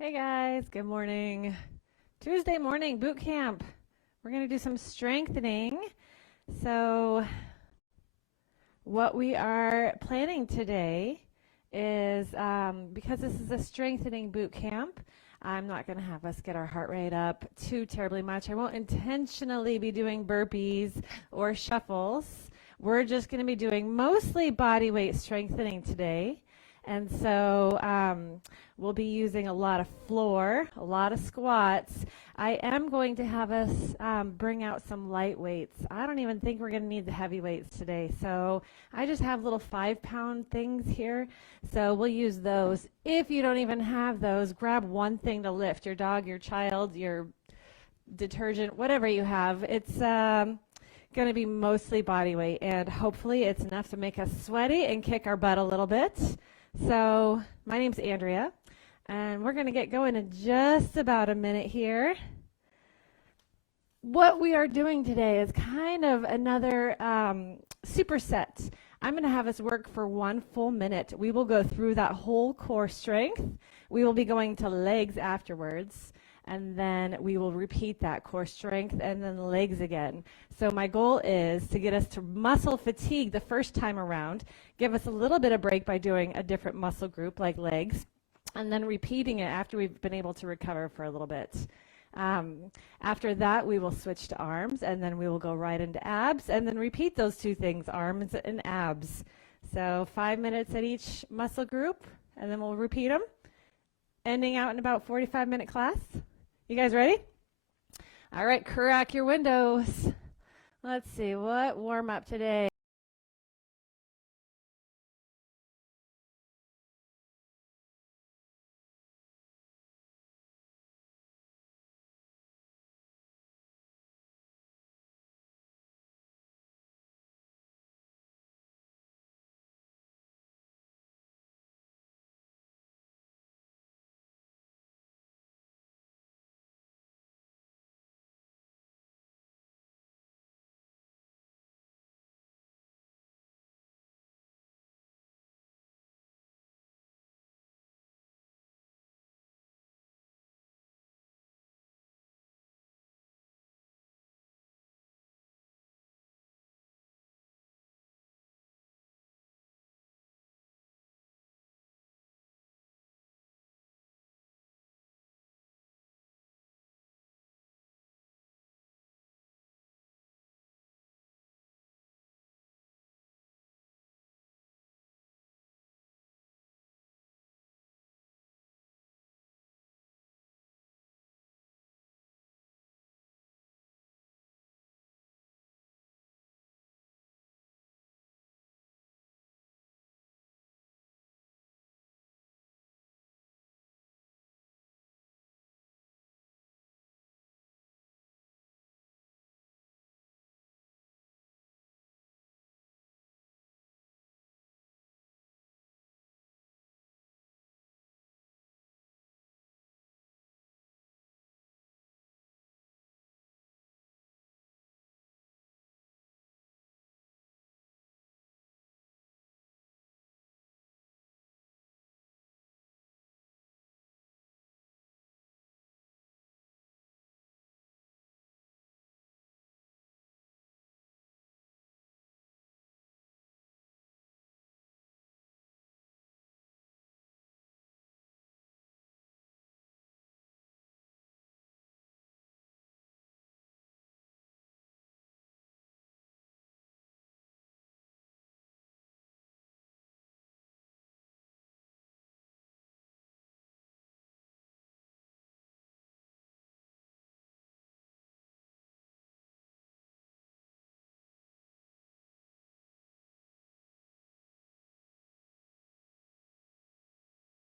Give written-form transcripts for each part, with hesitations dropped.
Hey guys, good morning. Tuesday morning boot camp. We're going to do some strengthening. So what we are planning today is, because this is a strengthening boot camp, I'm not going to have us get our heart rate up too terribly much. I won't intentionally be doing burpees or shuffles. We're just going to be doing mostly body weight strengthening today. And so we'll be using a lot of floor, a lot of squats. I am going to have us bring out some light weights. I don't even think we're going to need the heavy weights today. So I just have little 5-pound things here. So we'll use those. If you don't even have those, grab one thing to lift. Your dog, your child, your detergent, whatever you have. It's going to be mostly body weight. And hopefully it's enough to make us sweaty and kick our butt a little bit. So my name's Andrea, and we're going to get going in just about a minute here. What we are doing today is kind of another superset. I'm going to have us work for 1 full minute. We will go through that whole core strength. We will be going to legs afterwards, and then we will repeat that core strength and then legs again. So my goal is to get us to muscle fatigue the first time around, give us a little bit of break by doing a different muscle group like legs, and then repeating it after we've been able to recover for a little bit. After that, we will switch to arms, and then we will go right into abs, and then repeat those two things, arms and abs. So 5 minutes at each muscle group, and then we'll repeat them, ending out in about 45-minute class. You guys ready? All right, crack your windows. Let's see, what warm up today?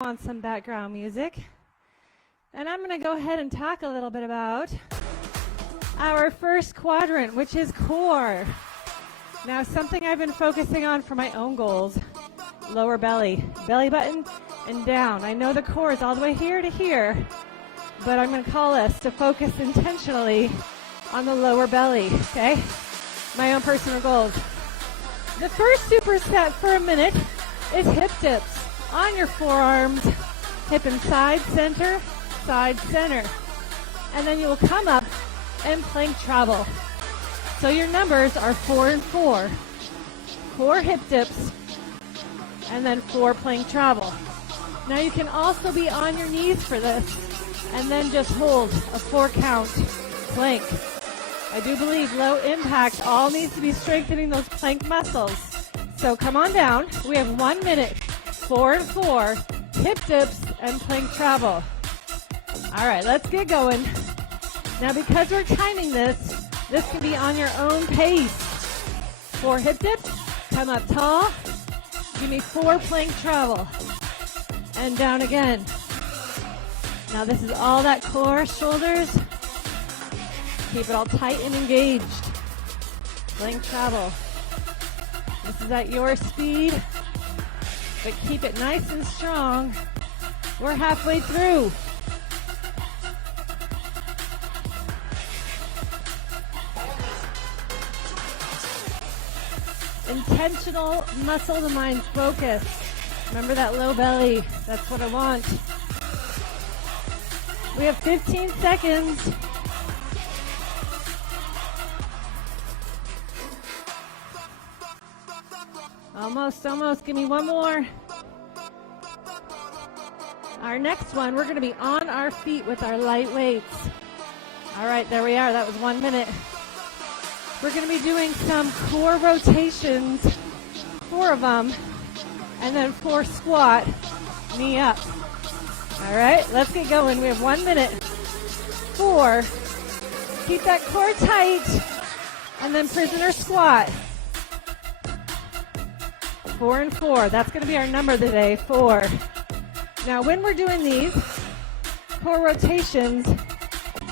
On some background music. And I'm going to go ahead and talk a little bit about our first quadrant, which is core. Now, something I've been focusing on for my own goals, lower belly, belly button and down. I know the core is all the way here to here, but I'm going to call us to focus intentionally on the lower belly, okay? My own personal goals. The first superset for a minute is hip dips on your forearms, hip inside, center, side, center. And then you will come up and plank travel. So your numbers are 4 and 4. 4 hip dips, and then 4 plank travel. Now you can also be on your knees for this, and then just hold a 4 count plank. I do believe low impact all needs to be strengthening those plank muscles. So come on down. We have 1 minute, 4 and 4, hip dips and plank travel. All right, let's get going. Now because we're timing this can be on your own pace. 4 hip dips, come up tall, give me 4 plank travel, and down again. Now this is all that core, shoulders. Keep it all tight and engaged. Plank travel. This is at your speed, but keep it nice and strong. We're halfway through. Intentional muscle to mind focus. Remember that low belly. That's what I want. We have 15 seconds. Almost. Give me one more. Our next one, we're going to be on our feet with our light weights. All right, there we are. That was 1 minute. We're going to be doing some core rotations, 4 of them, and then 4 squat, knee up. All right, let's get going. We have 1 minute. 4. Keep that core tight, and then prisoner squat. 4 and 4. That's going to be our number today, 4. Now, when we're doing these core rotations,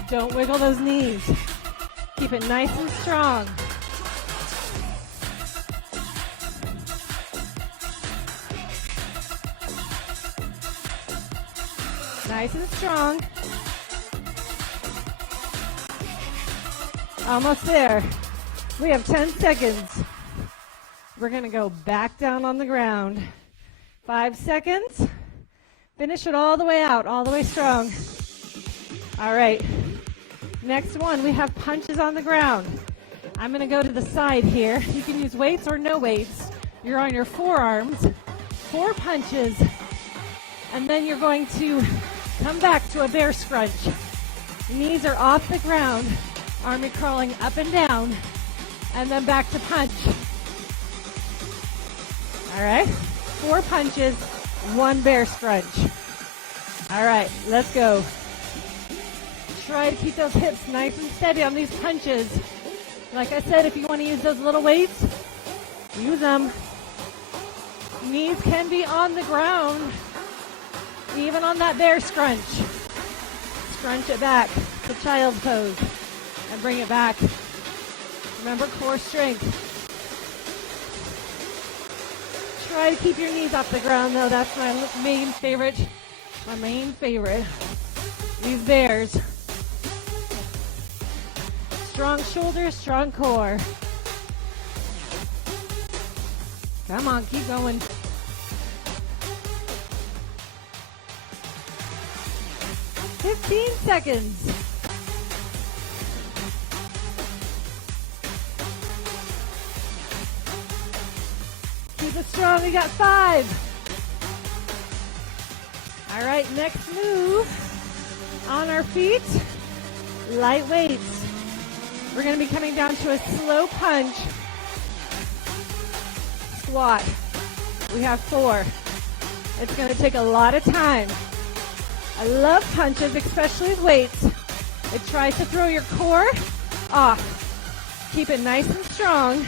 don't wiggle those knees. Keep it nice and strong. Nice and strong. Almost there. We have 10 seconds. We're going to go back down on the ground. 5 seconds. Finish it all the way out, all the way strong. All right. Next one, we have punches on the ground. I'm going to go to the side here. You can use weights or no weights. You're on your forearms. 4 punches. And then you're going to come back to a bear scrunch. Knees are off the ground. Army crawling up and down. And then back to punch. All right, 4 punches, 1 bear scrunch. All right, let's go. Try to keep those hips nice and steady on these punches. Like I said, if you want to use those little weights, use them. Knees can be on the ground, even on that bear scrunch. Scrunch it back to child's pose and bring it back. Remember, core strength. Try to keep your knees off the ground, though. That's my main favorite. My main favorite. These bears. Strong shoulders, strong core. Come on, keep going. "15 seconds. Keep it strong. We got 5. All right, next move. On our feet, light weights. We're going to be coming down to a slow punch. Squat. We have 4. It's going to take a lot of time. I love punches, especially with weights. It tries to throw your core off. Keep it nice and strong.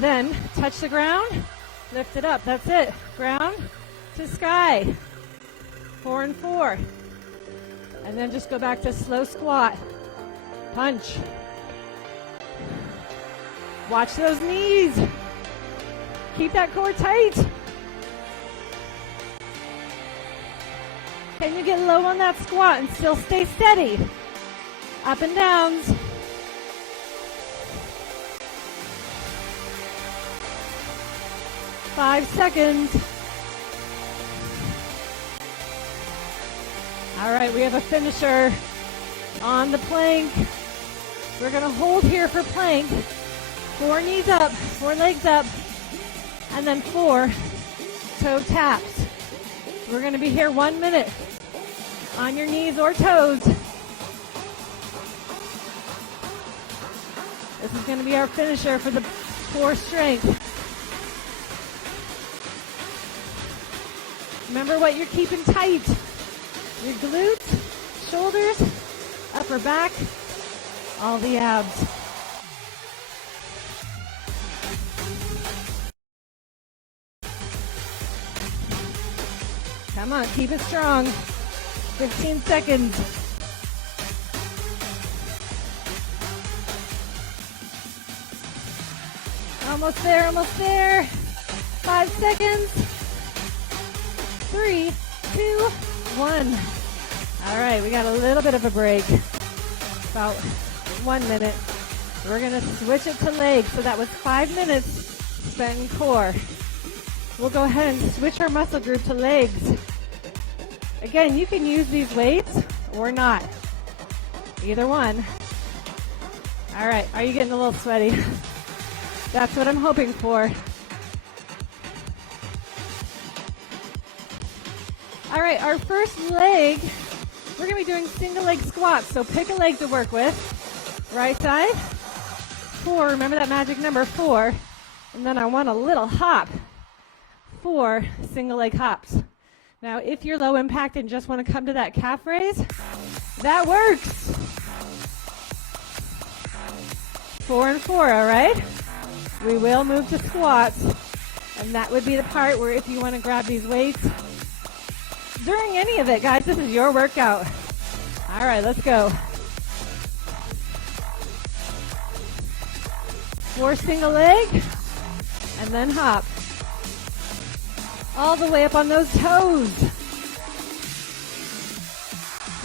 Then touch the ground, lift it up. That's it. Ground to sky. 4 and 4. And then just go back to slow squat. Punch. Watch those knees. Keep that core tight. Can you get low on that squat and still stay steady? Up and downs. "5 seconds. All right, we have a finisher on the plank. We're going to hold here for plank. 4 knees up, 4 legs up, and then 4 toe taps. We're going to be here 1 minute on your knees or toes. This is going to be our finisher for the core strength. Remember what you're keeping tight. Your glutes, shoulders, upper back, all the abs. Come on, keep it strong. 15 seconds. Almost there, almost there. 5 seconds. 3, 2, 1. All right, we got a little bit of a break. About 1 minute. We're going to switch it to legs. So that was 5 minutes spent in core. We'll go ahead and switch our muscle group to legs. Again, you can use these weights or not. Either one. All right, are you getting a little sweaty? That's what I'm hoping for. All right, our first leg, we're going to be doing single leg squats. So pick a leg to work with. Right side. 4, remember that magic number, 4. And then I want a little hop. 4 single leg hops. Now, if you're low impact and just want to come to that calf raise, that works. 4 and 4, all right? We will move to squats, and that would be the part where if you want to grab these weights during any of it, guys, this is your workout. All right, let's go. 4 single leg, and then hop. All the way up on those toes.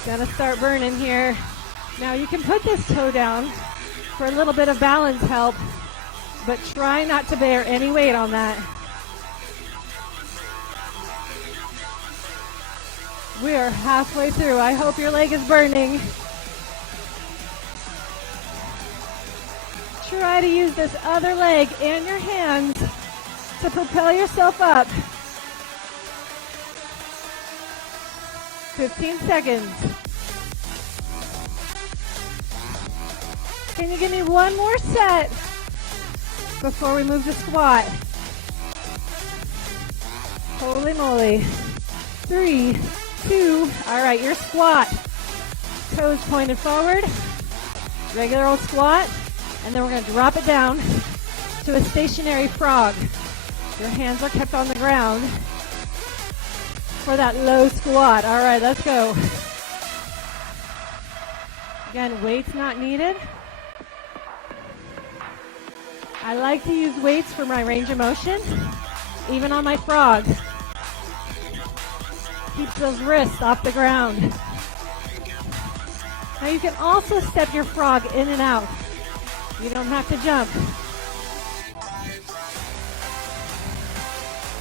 Gonna start burning here. Now you can put this toe down for a little bit of balance help, but try not to bear any weight on that. We are halfway through. I hope your leg is burning. Try to use this other leg and your hands to propel yourself up. 15 seconds. Can you give me one more set before we move to squat? Holy moly. 3, 2, all right, your squat. Toes pointed forward. Regular old squat. And then we're going to drop it down to a stationary frog. Your hands are kept on the ground for that low squat. All right, let's go. Again, weights not needed. I like to use weights for my range of motion, even on my frog. Keeps those wrists off the ground. Now you can also step your frog in and out. You don't have to jump.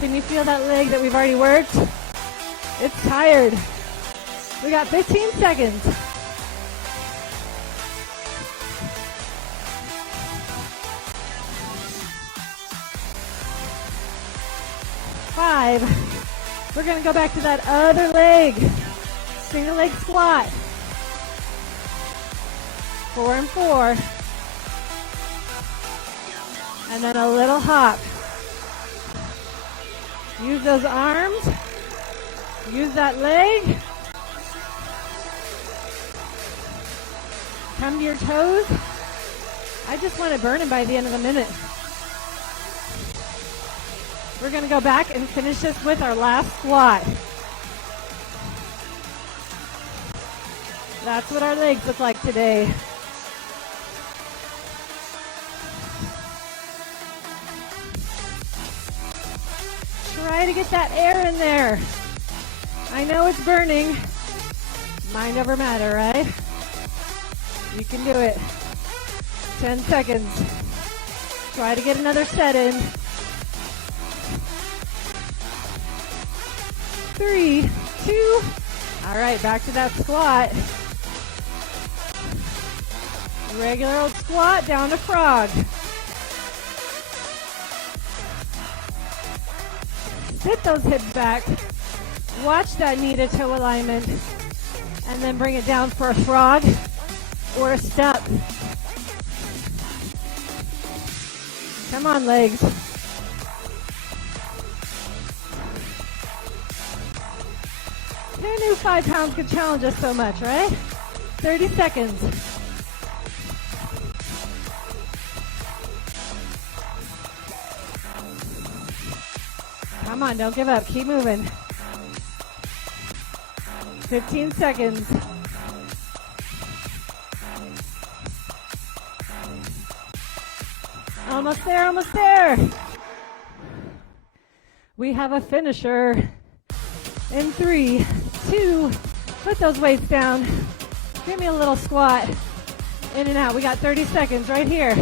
Can you feel that leg that we've already worked? It's tired. We got 15 seconds. 5. We're going to go back to that other leg. Single leg squat. 4 and 4. And then a little hop. Use those arms. Use that leg. Come to your toes. I just want it burning by the end of the minute. We're going to go back and finish this with our last squat. That's what our legs look like today. Try to get that air in there. I know it's burning. Mind over matter, right? You can do it. 10 seconds. Try to get another set in. 3, 2, All right, back to that squat. Regular old squat, down to frog. Sit those hips back. Watch that knee to toe alignment. And then bring it down for a frog or a step. Come on, legs. Who knew 5 pounds could challenge us so much, right? 30 seconds. Come on, don't give up. Keep moving. 15 seconds. Almost there, almost there. We have a finisher in 3, 2, put those weights down. Give me a little squat. In and out. We got 30 seconds right here.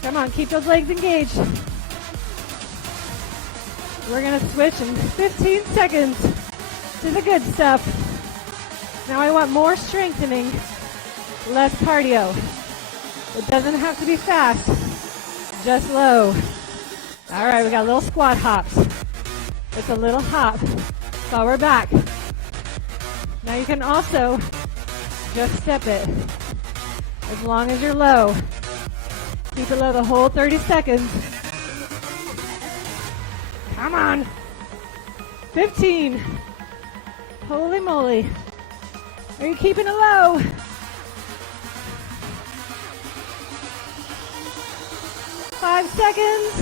Come on, keep those legs engaged. We're going to switch in 15 seconds to the good stuff. Now I want more strengthening, less cardio. It doesn't have to be fast, just low. All right, we got little squat hops. It's a little hop, forward back. Now you can also just step it as long as you're low. Keep it low the whole 30 seconds. Come on. 15. Holy moly. Are you keeping it low? Five seconds.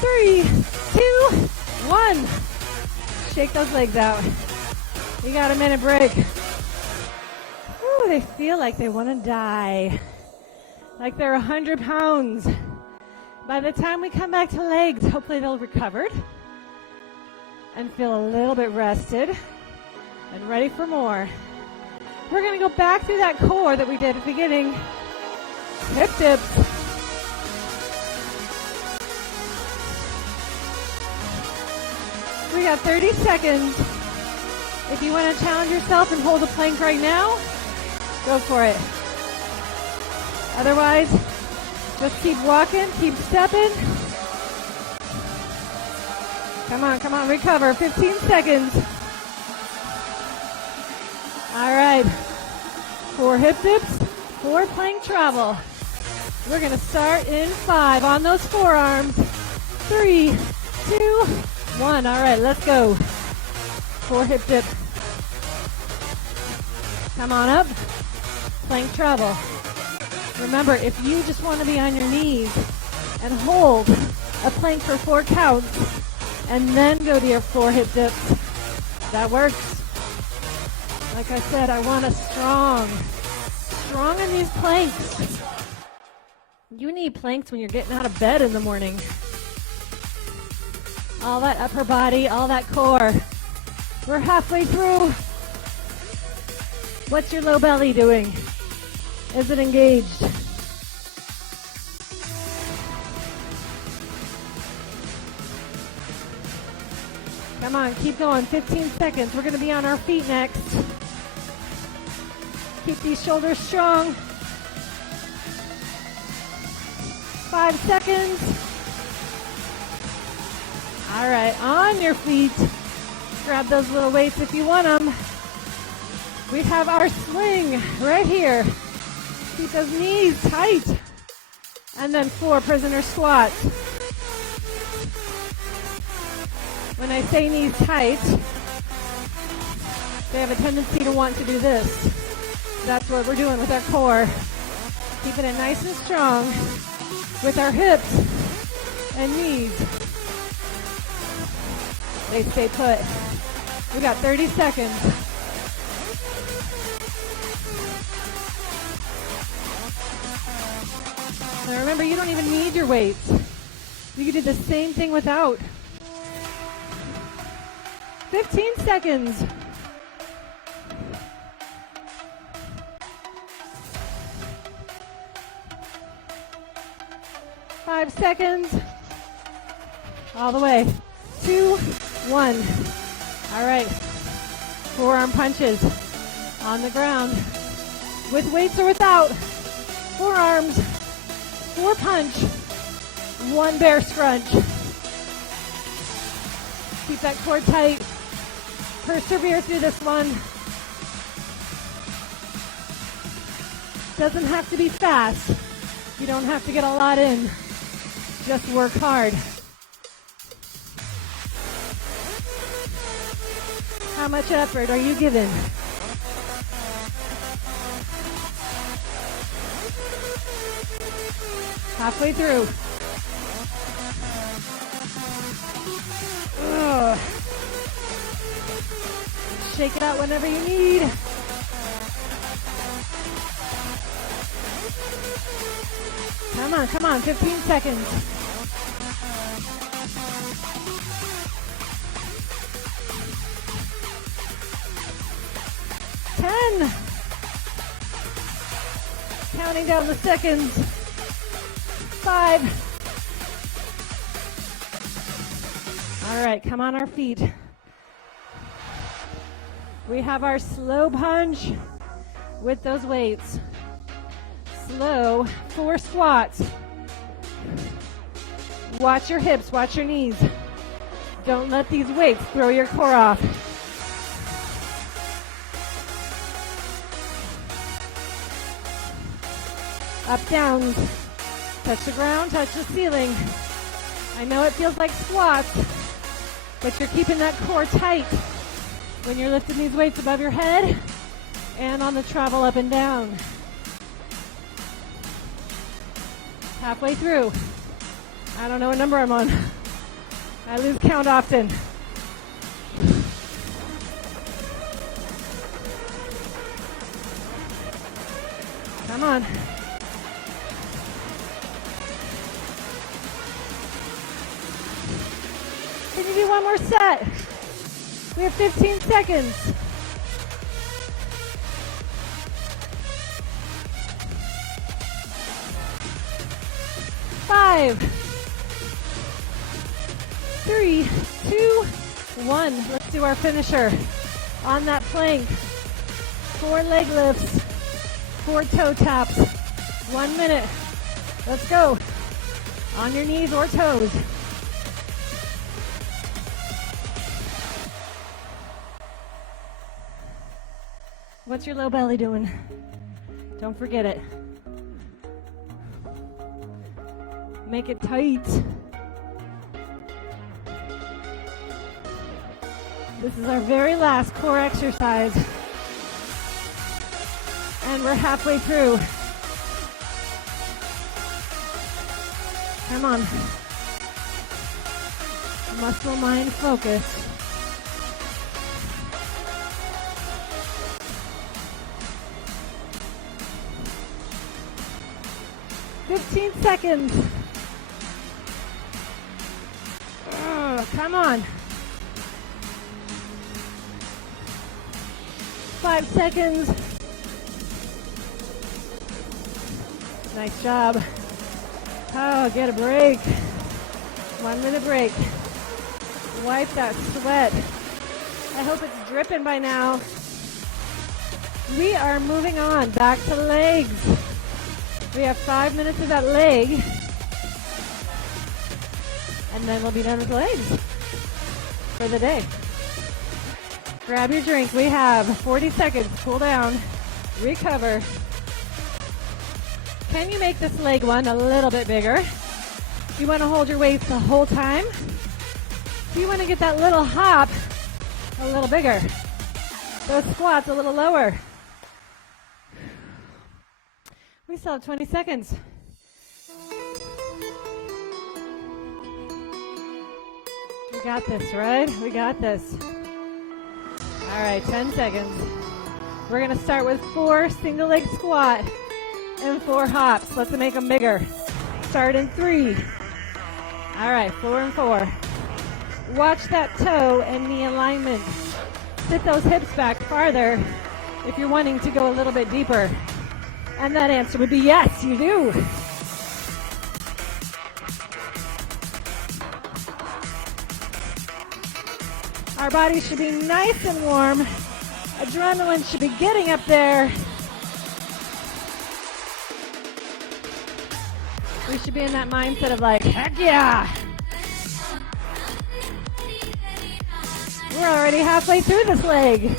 3, 2, 1. Shake those legs out. You got a minute break. Ooh, they feel like they want to die. Like they're 100 pounds. By the time we come back to legs, hopefully they'll recovered and feel a little bit rested and ready for more. We're going to go back through that core that we did at the beginning. Hip dips. We got 30 seconds. If you want to challenge yourself and hold a plank right now, go for it. Otherwise, just keep walking, keep stepping. Come on, recover. 15 seconds. All right. 4 hip dips, 4 plank travel. We're going to start in 5 on those forearms. 3, 2, 1. All right, let's go. 4 hip dips. Come on up. Plank travel. Remember, if you just want to be on your knees and hold a plank for 4 counts and then go to your 4 hip dips, that works. Like I said, I want us strong in these planks. You need planks when you're getting out of bed in the morning. All that upper body, all that core. We're halfway through. What's your low belly doing? Is it engaged? Come on, keep going. 15 seconds. We're going to be on our feet next. Keep these shoulders strong. 5 seconds. All right, on your feet. Grab those little weights if you want them. We have our swing right here. Keep those knees tight. And then 4 prisoner squats. When I say knees tight, they have a tendency to want to do this. That's what we're doing with our core. Keeping it nice and strong with our hips and knees. They stay put. We got 30 seconds. Now remember, you don't even need your weights. You can do the same thing without. 15 seconds. Five seconds. All the way. 2, 2, 1. All right. Forearm punches on the ground. With weights or without. Forearms. 4 punch. 1 bear scrunch. Keep that core tight. Persevere through this one. Doesn't have to be fast. You don't have to get a lot in. Just work hard. How much effort are you giving? Halfway through. Ugh. Shake it out whenever you need. Come on, 15 seconds. Counting down the seconds. 5. All right, come on our feet. We have our slow punch with those weights. Slow 4 squats. Watch your hips, watch your knees. Don't let these weights throw your core off. Up, downs. Touch the ground, touch the ceiling. I know it feels like squats, but you're keeping that core tight when you're lifting these weights above your head and on the travel up and down. Halfway through. I don't know what number I'm on. I lose count often. Come on. Can you do one more set? We have 15 seconds. 5, 3, 2, 1. Let's do our finisher. On that plank. 4 leg lifts. 4 toe taps. 1 minute. Let's go. On your knees or toes. What's your low belly doing? Don't forget it. Make it tight. This is our very last core exercise. And we're halfway through. Come on. Muscle, mind, focus. "15 seconds. Come on. 5 seconds. Nice job. Oh, get a break. 1 minute break. Wipe that sweat. I hope it's dripping by now. We are moving on back to legs. We have 5 minutes of that leg. And then we'll be done with the legs for the day. Grab your drink. We have 40 seconds. Cool down. Recover. Can you make this leg one a little bit bigger? You want to hold your weights the whole time? So you want to get that little hop a little bigger. Those squats a little lower. We still have 20 seconds. We got this, right? We got this. All right, 10 seconds. We're going to start with 4 single leg squat and 4 hops. Let's make them bigger. Start in 3. All right, 4 and 4. Watch that toe and knee alignment. Sit those hips back farther if you're wanting to go a little bit deeper. And that answer would be yes, you do. Our bodies should be nice and warm. Adrenaline should be getting up there. We should be in that mindset of like, heck yeah. We're already halfway through this leg.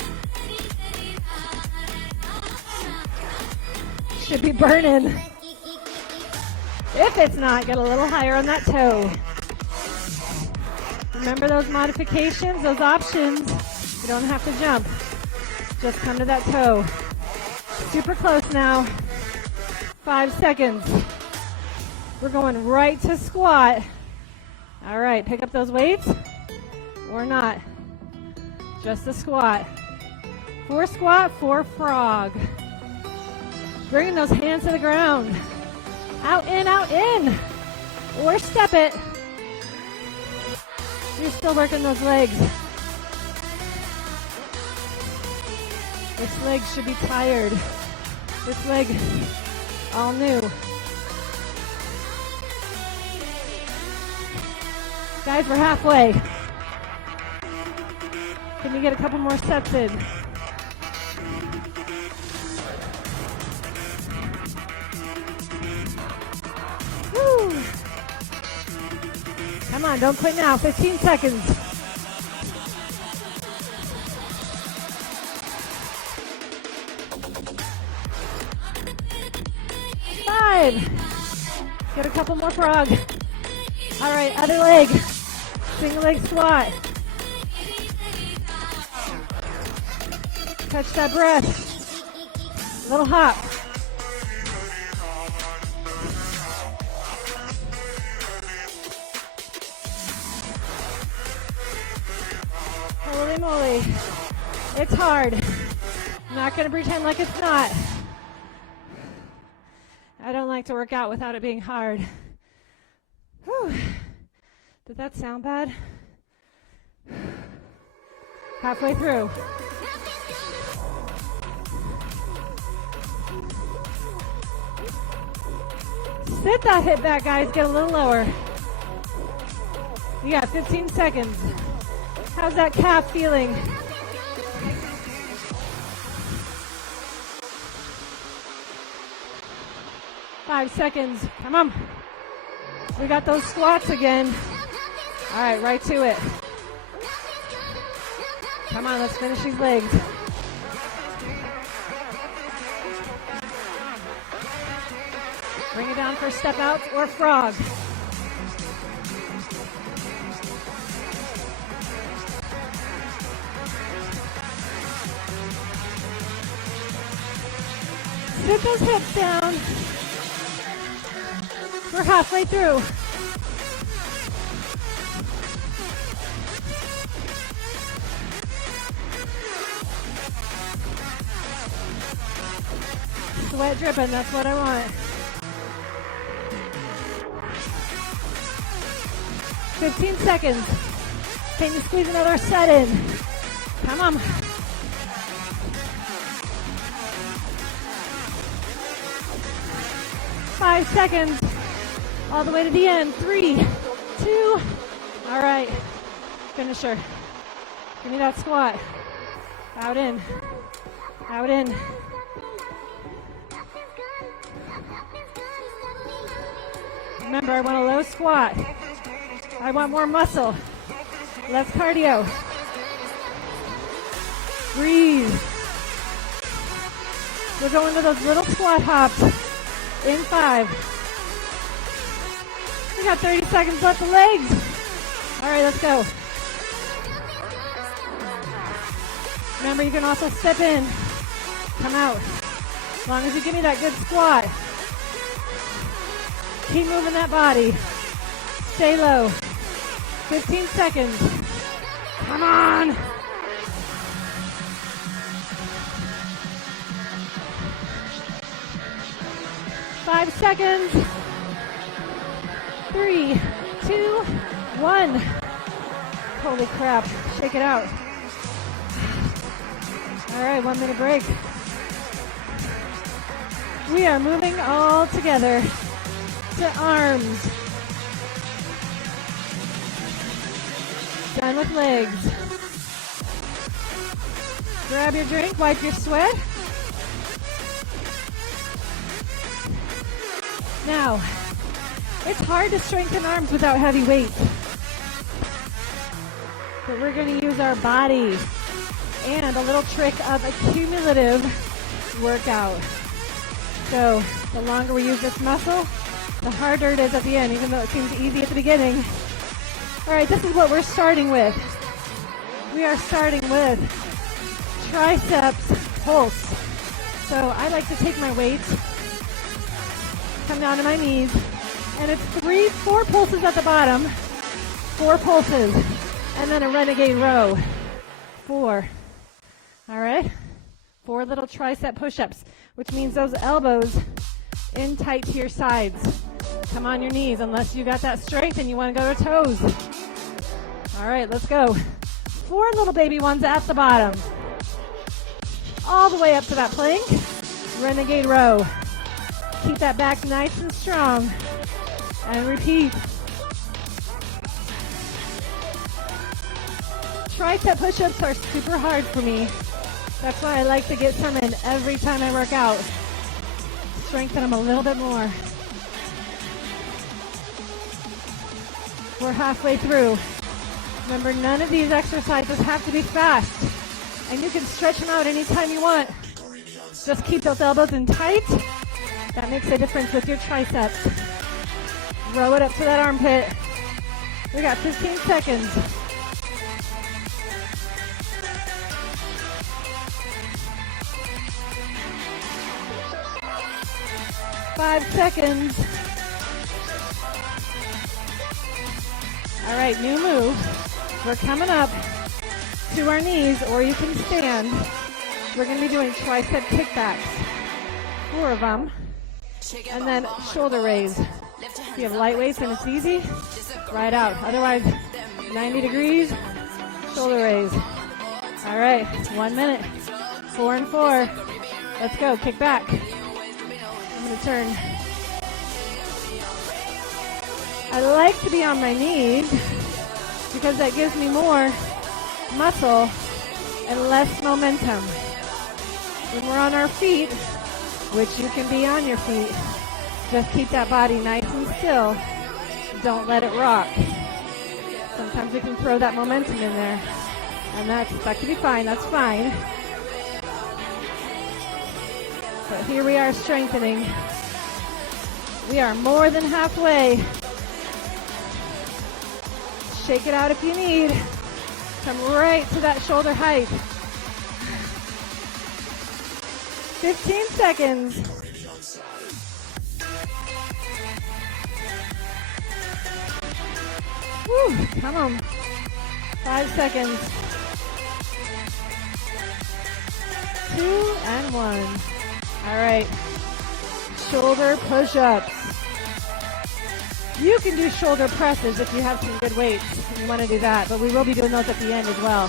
Should be burning. If it's not, get a little higher on that toe. Remember those modifications, those options. You don't have to jump. Just come to that toe. Super close now. 5 seconds. We're going right to squat. All right, pick up those weights or not. Just a squat. 4 squat, 4 frog. Bringing those hands to the ground. Out, in. Or step it. You're still working those legs. This leg should be tired. This leg, all new. Guys, we're halfway. Can you get a couple more sets in? Woo! Come on, don't quit now. 15 seconds. 5. Get a couple more frog. All right, other leg. Single leg squat. Catch that breath. Little hop. Holy moly. It's hard. I'm not going to pretend like it's not. I don't like to work out without it being hard. Whew. Did that sound bad? Halfway through. Sit that hip back, guys. Get a little lower. You got 15 seconds. How's that calf feeling? Five seconds. Come on. We got those squats again. All right, right to it. Come on, let's finish these legs. Bring it down for step out or frog. Sit those hips down. We're halfway through. Sweat dripping, that's what I want. 15 seconds. Can you squeeze another set in? Come on. Five seconds. All the way to the end. 3, 2. All right. Finisher. Give me that squat. Out in. Out in. Remember, I want a low squat. I want more muscle. Less cardio. Breathe. We're going to those little squat hops. In 5. We got 30 seconds left of legs. All right, let's go. Remember, you can also step in. Come out. As long as you give me that good squat. Keep moving that body. Stay low. 15 seconds. Come on. Five seconds. 3, 2, 1. Holy crap. Shake it out. All right, 1 minute break. We are moving all together to arms. Done with legs. Grab your drink, wipe your sweat. Now, it's hard to strengthen arms without heavy weights. But we're going to use our body and a little trick of a cumulative workout. So the longer we use this muscle, the harder it is at the end, even though it seems easy at the beginning. All right, this is what we're starting with. We are starting with triceps pulse. So I like to take my weights, come down to my knees, and it's 4 pulses at the bottom, 4 pulses, and then a renegade row. 4. All right? 4 little tricep push-ups, which means those elbows in tight to your sides. Come on your knees unless you got that strength and you want to go to toes. All right, let's go. 4 little baby ones at the bottom. All the way up to that plank. Renegade row. Keep that back nice and strong. And repeat. Tricep push-ups are super hard for me. That's why I like to get some in every time I work out. Strengthen them a little bit more. We're halfway through. Remember, none of these exercises have to be fast. And you can stretch them out anytime you want. Just keep those elbows in tight. That makes a difference with your triceps. Row it up to that armpit. We got 15 seconds. 5 seconds. All right, new move. We're coming up to our knees, or you can stand. We're going to be doing tricep kickbacks. 4 of them. And then shoulder raise. If you have light weights and it's easy, right out. Otherwise, 90 degrees, shoulder raise. All right, 1 minute. 4 and 4. Let's go, kick back. I'm going to turn. I like to be on my knees because that gives me more muscle and less momentum. When we're on our feet, which you can be on your feet, just keep that body nice and still. Don't let it rock. Sometimes we can throw that momentum in there, and that can be fine. That's fine. But here we are strengthening. We are more than halfway. Shake it out if you need. Come right to that shoulder height. 15 seconds. Woo, come on. 5 seconds. 2 and 1. All right. Shoulder push-ups. You can do shoulder presses if you have some good weights and you want to do that, but we will be doing those at the end as well.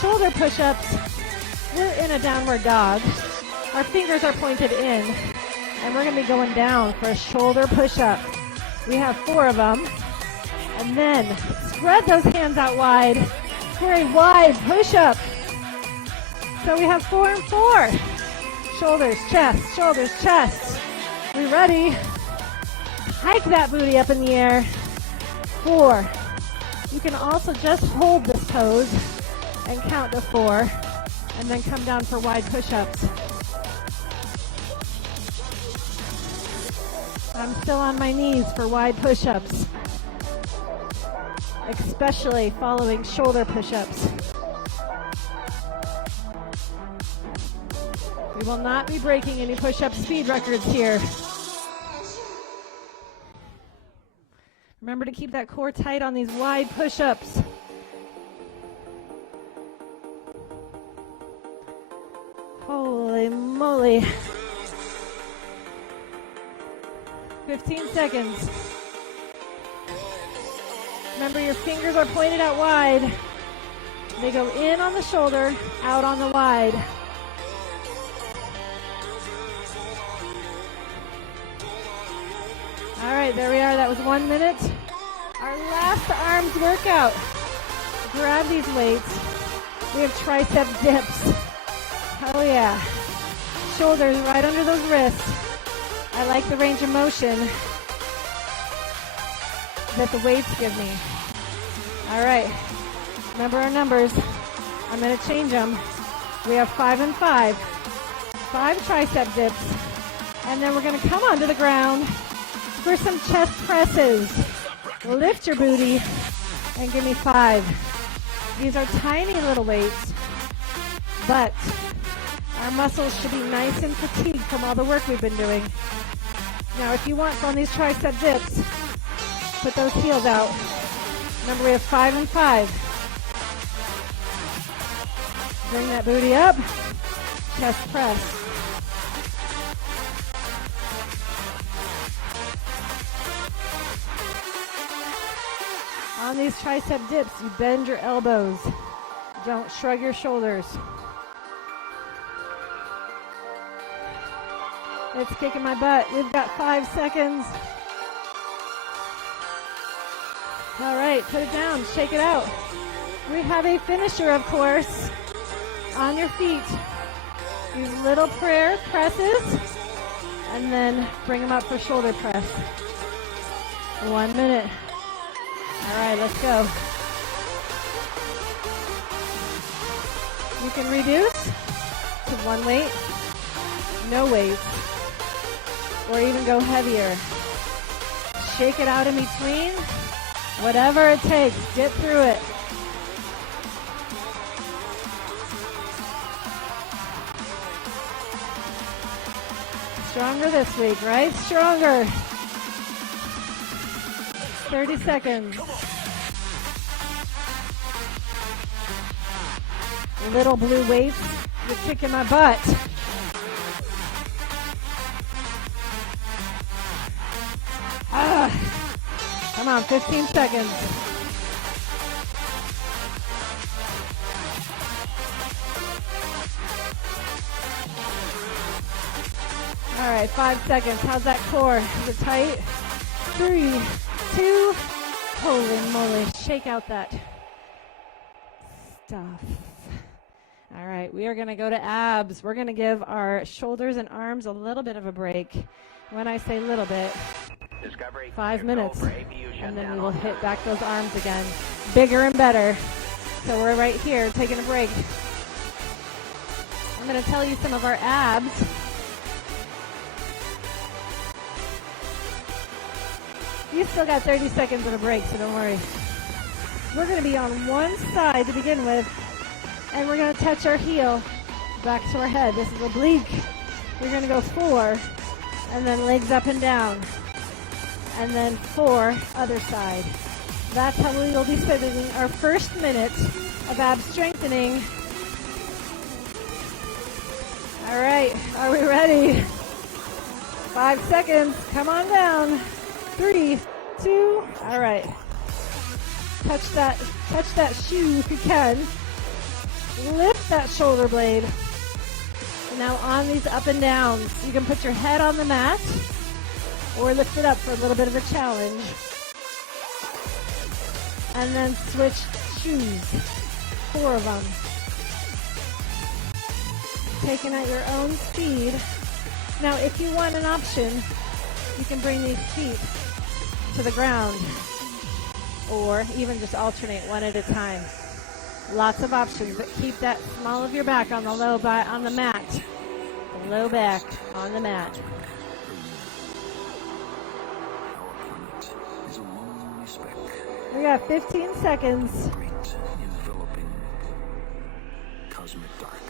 Shoulder push-ups, we're in a downward dog. Our fingers are pointed in, and we're going to be going down for a shoulder push-up. We have 4 of them. And then spread those hands out wide for a wide push-up. So we have 4 and 4. Shoulders, chest, shoulders, chest. We ready? Hike that booty up in the air. 4. You can also just hold this pose and count to 4, and then come down for wide push-ups. I'm still on my knees for wide push-ups, especially following shoulder push-ups. We will not be breaking any push-up speed records here. Remember to keep that core tight on these wide push-ups. Holy moly. 15 seconds. Remember, your fingers are pointed out wide. They go in on the shoulder, out on the wide. All right, there we are. That was 1 minute. Our last arms workout. Grab these weights. We have tricep dips. Oh yeah. Shoulders right under those wrists. I like the range of motion that the weights give me. All right. Remember our numbers. I'm going to change them. We have 5 and 5. 5 tricep dips. And then we're going to come onto the ground for some chest presses. Lift your booty and give me 5. These are tiny little weights, but our muscles should be nice and fatigued from all the work we've been doing. Now, if you want on these tricep dips, put those heels out. Remember, we have 5 and 5. Bring that booty up. Chest press. On these tricep dips, you bend your elbows. Don't shrug your shoulders. It's kicking my butt. We've got 5 seconds. All right, put it down, shake it out. We have a finisher, of course, on your feet. These little prayer presses, and then bring them up for shoulder press. 1 minute. All right, let's go. You can reduce to 1 weight, no weights, or even go heavier. Shake it out in between. Whatever it takes, get through it. Stronger this week, right? Stronger. 30 seconds. Little blue weights. You're kicking my butt. Come on, 15 seconds. All right, 5 seconds. How's that core? Is it tight? 3, 2, holy moly. Shake out that stuff. All right, we are going to go to abs. We're going to give our shoulders and arms a little bit of a break. When I say little bit, 5 minutes, and then we will hit back those arms again. Bigger and better. So we're right here taking a break. I'm going to tell you some of our abs. You've still got 30 seconds of a break, so don't worry. We're going to be on one side to begin with, and we're going to touch our heel back to our head. This is oblique. We're going to go 4, and then legs up and down. And then 4, other side. That's how we will be spending our first minute of ab strengthening. All right, are we ready? 5 seconds, come on down. 3, 2, all right. Touch that shoe if you can. Lift that shoulder blade. And now on these up and downs, you can put your head on the mat or lift it up for a little bit of a challenge. And then switch shoes. 4 of them. Taking at your own speed. Now, if you want an option, you can bring these feet to the ground or even just alternate one at a time. Lots of options, but keep that small of your back on the low on the mat. The low back on the mat. We got 15 seconds. Enveloping cosmic dark.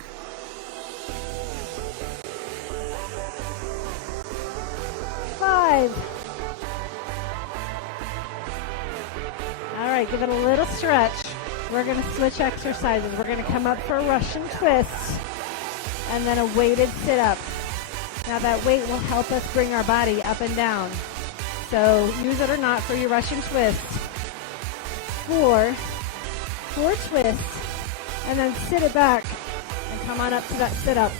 5. All right, give it a little stretch. We're going to switch exercises. We're going to come up for a Russian twist and then a weighted sit-up. Now that weight will help us bring our body up and down. So use it or not for your Russian twist. 4 twists, and then sit it back and come on up to that sit-up.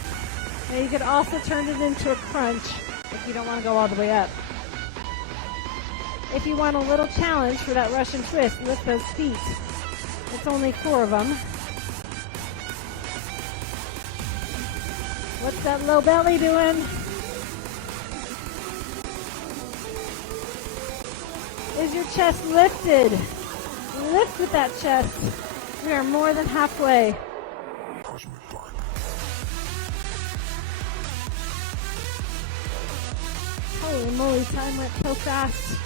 Now you could also turn it into a crunch if you don't want to go all the way up. If you want a little challenge for that Russian twist, lift those feet. It's only 4 of them. What's that low belly doing? Is your chest lifted? Lift with that chest. We are more than halfway. Holy moly, time went so fast.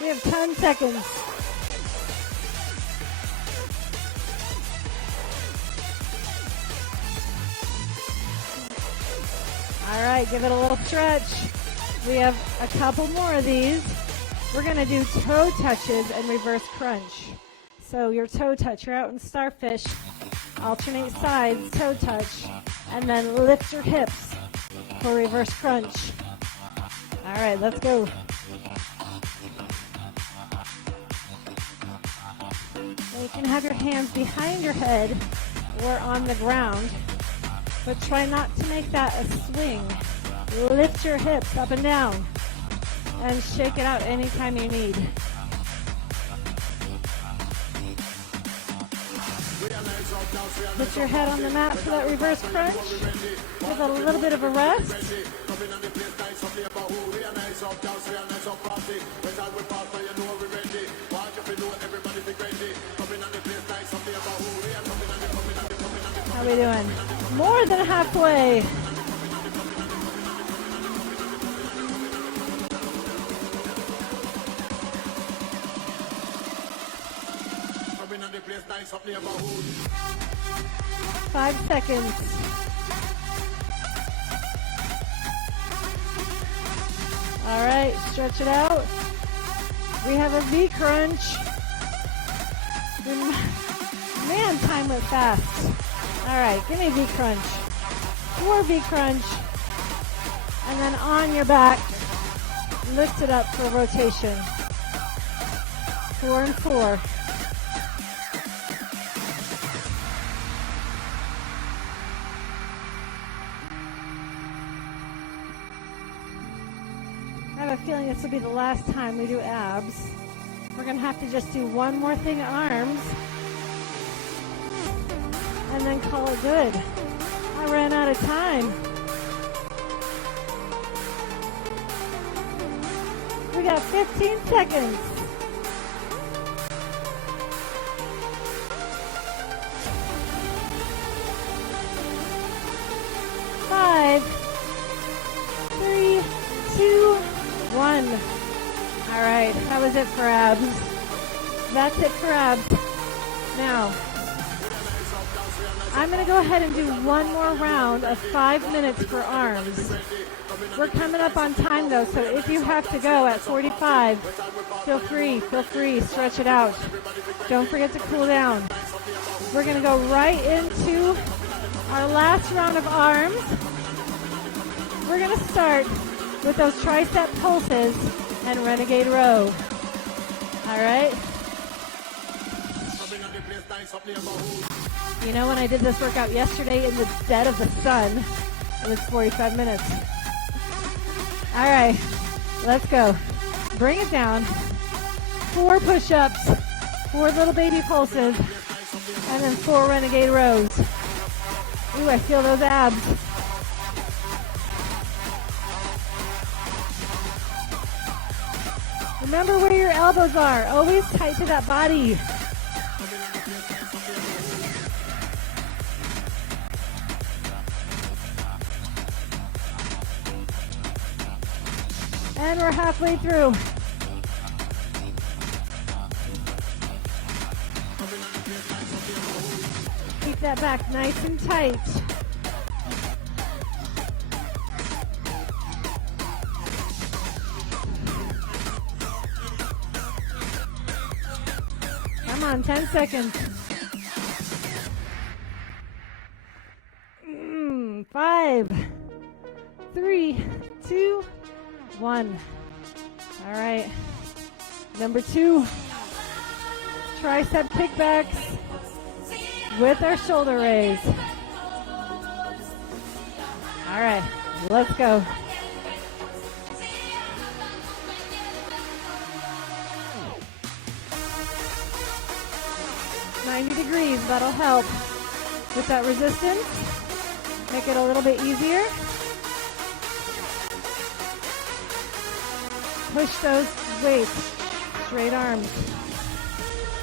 We have 10 seconds. All right, give it a little stretch. We have a couple more of these. We're going to do toe touches and reverse crunch. So your toe touch, you're out in starfish, alternate sides, toe touch, and then lift your hips for reverse crunch. All right, let's go. Now you can have your hands behind your head or on the ground, but try not to make that a swing. Lift your hips up and down and shake it out anytime you need. Put your head on the mat for that reverse crunch. Give it a little bit of a rest. How we doing? More than halfway. Nice. 5 seconds. All right, stretch it out. We have a V crunch. Man, time went fast. All right, give me V crunch. 4 V crunch. And then on your back, lift it up for rotation. 4 and 4. I have a feeling this will be the last time we do abs. We're going to have to just do one more thing, arms, and then call it good. I ran out of time. We got 15 seconds. Five, 3, 2, 1. All right, that was it for abs. That's it for abs. Now, I'm going to go ahead and do one more round of 5 minutes for arms. We're coming up on time though, so if you have to go at 45, feel free, stretch it out. Don't forget to cool down. We're going to go right into our last round of arms. We're going to start with those tricep pulses and renegade row. All right? You know, when I did this workout yesterday in the dead of the sun, it was 45 minutes. All right, let's go. Bring it down. 4 push-ups, 4 little baby pulses, and then 4 renegade rows. Ooh, I feel those abs. Remember where your elbows are. Always tight to that body. And we're halfway through. Keep that back nice and tight. Come on, 10 seconds. 5, 3, 2, 1. All right. Number 2, tricep kickbacks with our shoulder raise. All right, let's go. 90 degrees. That'll help with that resistance. Make it a little bit easier. Push those weights. Straight arms.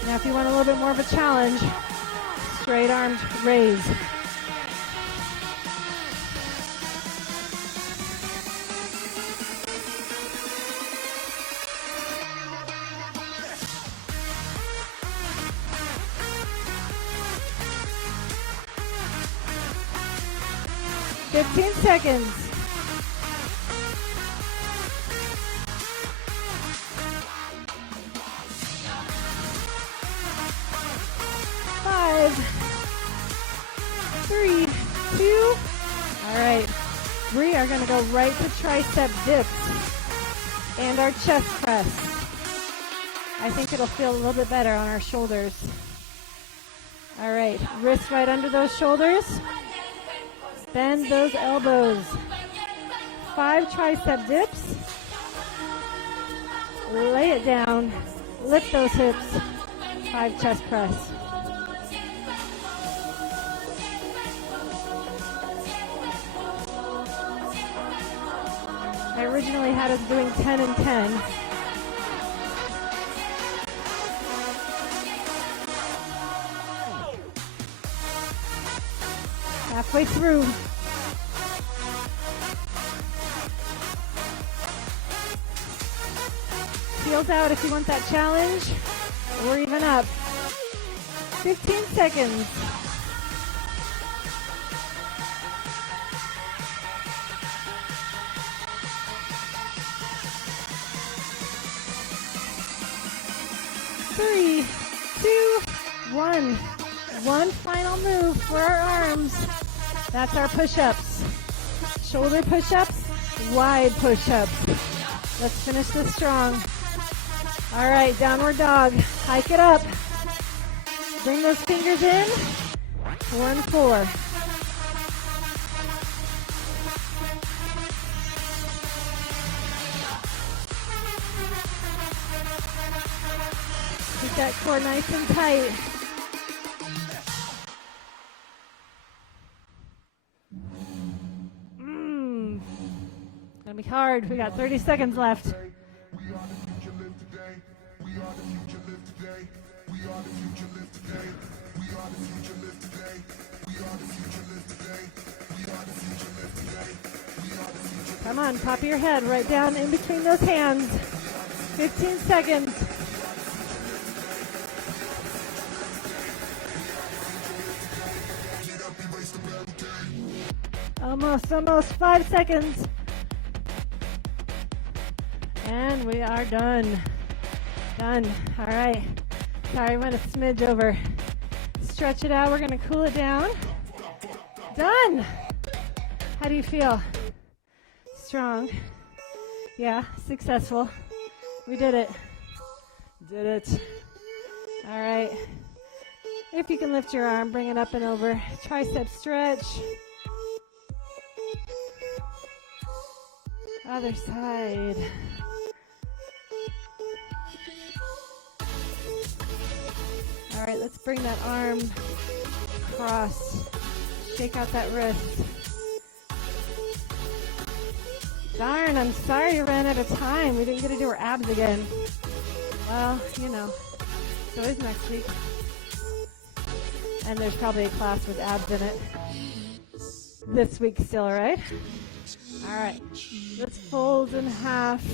Now if you want a little bit more of a challenge, straight arms raise. Fifteen seconds. 5, 3, 2. All right. We are going to go right to tricep dips and our chest press. I think it'll feel a little bit better on our shoulders. All right. Wrists right under those shoulders. Bend those elbows. 5 tricep dips. Lay it down. Lift those hips. 5 chest press. I originally had us doing 10 and 10. Halfway through. Heels out if you want that challenge. We're even up. 15 seconds. Three, two, one. One final move for our arms. That's our push-ups. Shoulder push-ups, wide push-ups. Let's finish this strong. All right, downward dog. Hike it up. Bring those fingers in. 4 and 4. Keep that core nice and tight. Gonna be hard. We got 30 seconds left. Come on, top of your head, right down in between those hands. 15 seconds. Almost 5 seconds. And we are done. Done. All right. Sorry, I went a smidge over. Stretch it out. We're going to cool it down. Done. How do you feel? Strong. Yeah, successful. We did it. Did it. All right. If you can lift your arm, bring it up and over. Tricep stretch. Other side. All right, let's bring that arm across. Shake out that wrist. Darn, I'm sorry you ran out of time. We didn't get to do our abs again. Well, you know, it's always next week. And there's probably a class with abs in it this week still, right? All right, let's fold in half.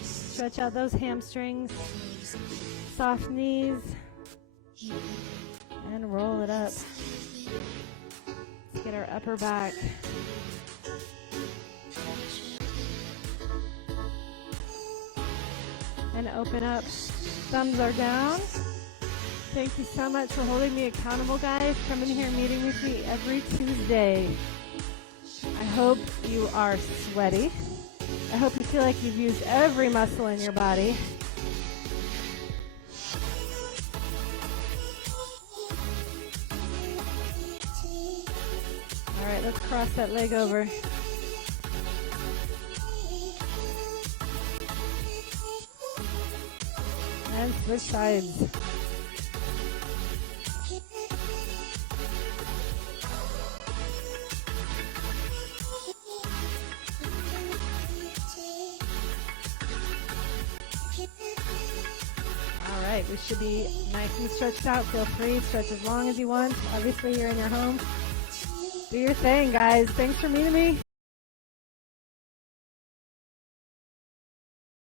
Stretch out those hamstrings. Soft knees. And roll it up. Let's get our upper back. And open up. Thumbs are down. Thank you so much for holding me accountable, guys. Coming here and meeting with me every Tuesday. I hope you are sweaty. I hope you feel like you've used every muscle in your body. All right, let's cross that leg over. And switch sides. right, we should be nice and stretched out. Feel free, stretch as long as you want. Obviously, you're in your home. Do your thing, guys. Thanks for meeting me.